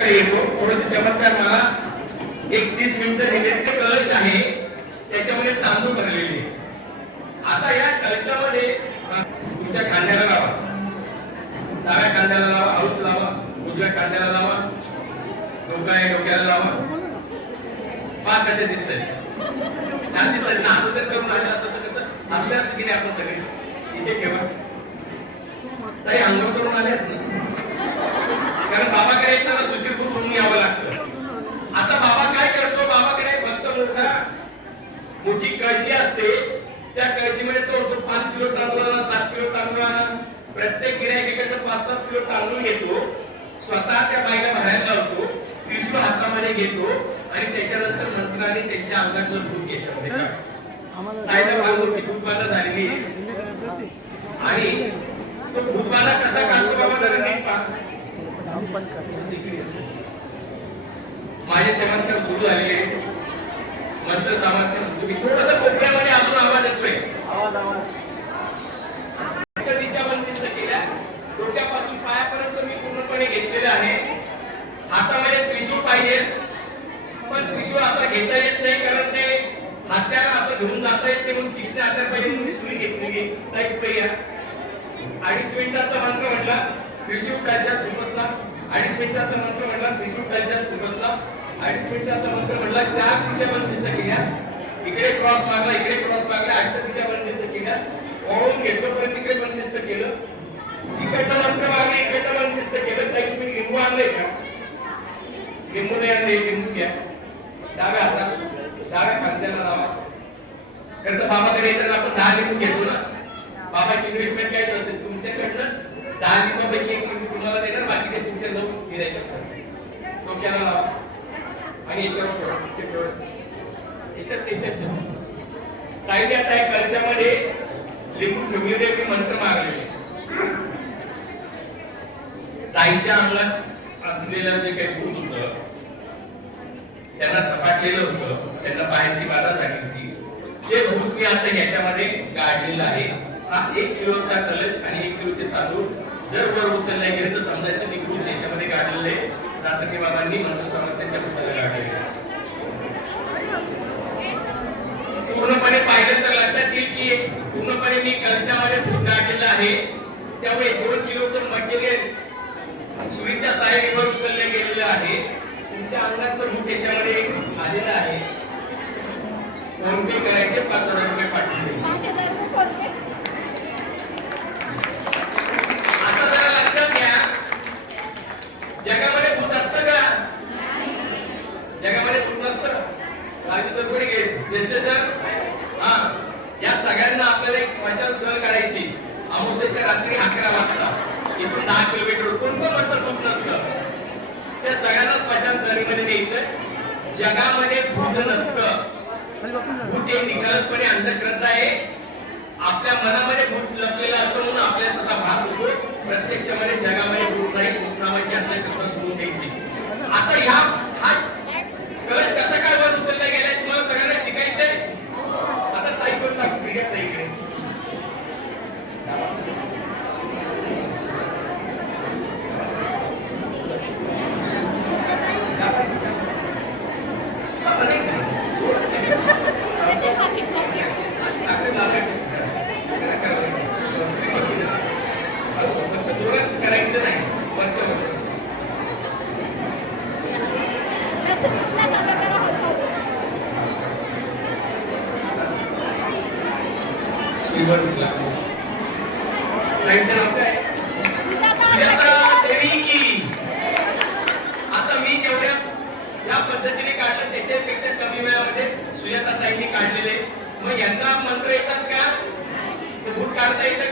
येतो. थोडस चमत्कार मला. एक तीस मिनिटं दिले कळश आहे. त्याच्यामध्ये तांदूळ भरलेले आता या कळशामध्ये तुमच्या खांद्याला लावा. डाव्या खांद्याला लावा आऊत लावा उजव्या खांद्याला लावा. डोका आहे डोक्याला लावा. पा कसे दिसतंय. छान दिसत ना असं जर करून आलं असं तर कसं? आपल्या की नाही आपण सगळे इथे ठेवा ताई अंघोळ करून आले आहेत ना? कारण बाबाकडे येताना सुचिरभूत होऊन यावं लागतं आता बाबा काय करतो बाबाकडे फक्त मोठा मोठी कळशी असते त्या कळशीमध्ये तो म्हणतो पाच किलो तांदूळ आणा सात किलो तांदूळ आणा प्रत्येक गिरायकाकडनं पाच सात किलो तांदूळ घेतो स्वतः त्या बाईला भरायला लावतो त्रिशूळ हातामध्ये घेतो आणि त्याच्यानंतर मंत्राने त्यांच्या अंगातलं भूत याच्यामध्ये मोठी भूतबाधा झालेली. आणि तो भूतबाधा कसा काढतो बाबा जरा नीट पहा माझे चमत्कार सुरू झालेले. मंत्र सामर्थ्य तुम्ही थोडस कोपऱ्यामध्ये अजून आवाज येतोय एका दिशा बंदिस्त केल्या डोक्यापासून पायापर्यंत मी पूर्णपणे घेतलेलं आहे. हातामध्ये त्रिशूळ पाहिजे. पण त्रिशूळ असा घेता येत नाही कारण ते हात्याला असं घेऊन जाता येत नाही म्हणून तीक्ष्ण हात्यार पाहिजे म्हणून सुरी घेतलेली नाही पुढे या. अडीच मिनिटाचा मंत्र म्हटला त्रिशूळ कलशात अडीच मिनिटाचा मंत्र म्हटला त्रिशूळ कलशात खुपसला अडीच मिनिटाचा मंत्र म्हटला चार दिशा बंदिस्त केल्या इकडे क्रॉस मागला इकडे क्रॉस मागला आठ दिशामध्ये दिसतं की घ्या ओळून घेतलं परत पण दिसतं केलं. इकडनं मंत्र मागले इकडनं दिसतं केलं. काही तुम्ही लिंबू आणलंय का? लिंबू नाही आणले लिंबू घ्या. डाव्या हातात डाव्या खांद्याला लावा. खरं तर बाबाकडे येताना आपण दहा लिंबू घेतो ना. बाबाची इन्व्हेस्टमेंट काय नसते तुमच्याकडनंच दहा लिंबापैकी एक लिंबू तुम्हाला देणार? बाकीचे तुमचे नऊ गिरायचं डोक्याला लावा. आणि याच्यावर ठेवा इथे याच्यात त्याच्यात आता या कलशामध्ये लिंबू ठेवलेले मी मंत्र मागलेले. ताईच्या अंगात असलेलं जे काही भूत होतं त्यांना झपाटलेलं होतं त्यांना पायाची बाधा झाली होती. ते भूत मी आता याच्यामध्ये गाडलेलं आहे. हा एक किलोचा कलश आणि एक किलोचे तांदूळ जर वर उचलल्या गेले तर समजायचं की भूत याच्यामध्ये गाडलेलं आहे. रात्री बाबांनी मंत्र सामर्थ्यांच्या भूताला काढलेले आहे. पूर्णपणे पाहिलं तर लक्षात येईल की पूर्णपणे मी कलशामध्ये भूत काढलेलं आहे. त्यामुळे दोन किलोचं मटेरियल सुरीच्या साहेबीवर उचलले गेलेलं आहे. तुमच्या अंगातलं पण त्याच्यामध्ये आलेलं आहे. फोन पे करायचे पाच हजार रुपये पाठवले आता जरा लक्षात घ्या जगामध्ये भूत असतं का जगामध्ये भूत नसतं राजू सर कुठे सर. हा या सगळ्यांना आपल्याला एक स्मशान सहल काढायची अमावस्येच्या रात्री अकरा वाजता. इथून दहा किलोमीटर कोण कोण म्हणतं खूप नसतं. त्या सगळ्यांना स्मशान सहलीमध्ये न्यायचं जगामध्ये भूत नसतं. भूत एक निकालसपणे अंधश्रद्धा आहे. आपल्या मनामध्ये भूत लपलेला असतो म्हणून आपल्याला तसा भास होतो. प्रत्यक्षामध्ये जगामध्ये भूत नाही भूत नावाची अंधश्रद्धा सोडून द्यायची. आता ह्या हा कलश कसा काय वर उचलला गेलाय तुम्हाला सगळ्यांना शिकायचंय आता ताई पण टाकू फिरत नाही इकडे हा, नाही का? थोडंसं. आपल्या मागायचं. करा, करा. फक्त जोरात करायचं नाही वरच्या वर करायचं. श्रीवर उचला. ताईचं नाव काय सुजाता देवी की आता मी जेवढ्या ज्या पद्धतीने काढलं त्याच्यापेक्षा कमी वेळामध्ये सुजाता ताईंनी काढलेले. मग यांना मंत्र येतात का? ते काढता येतं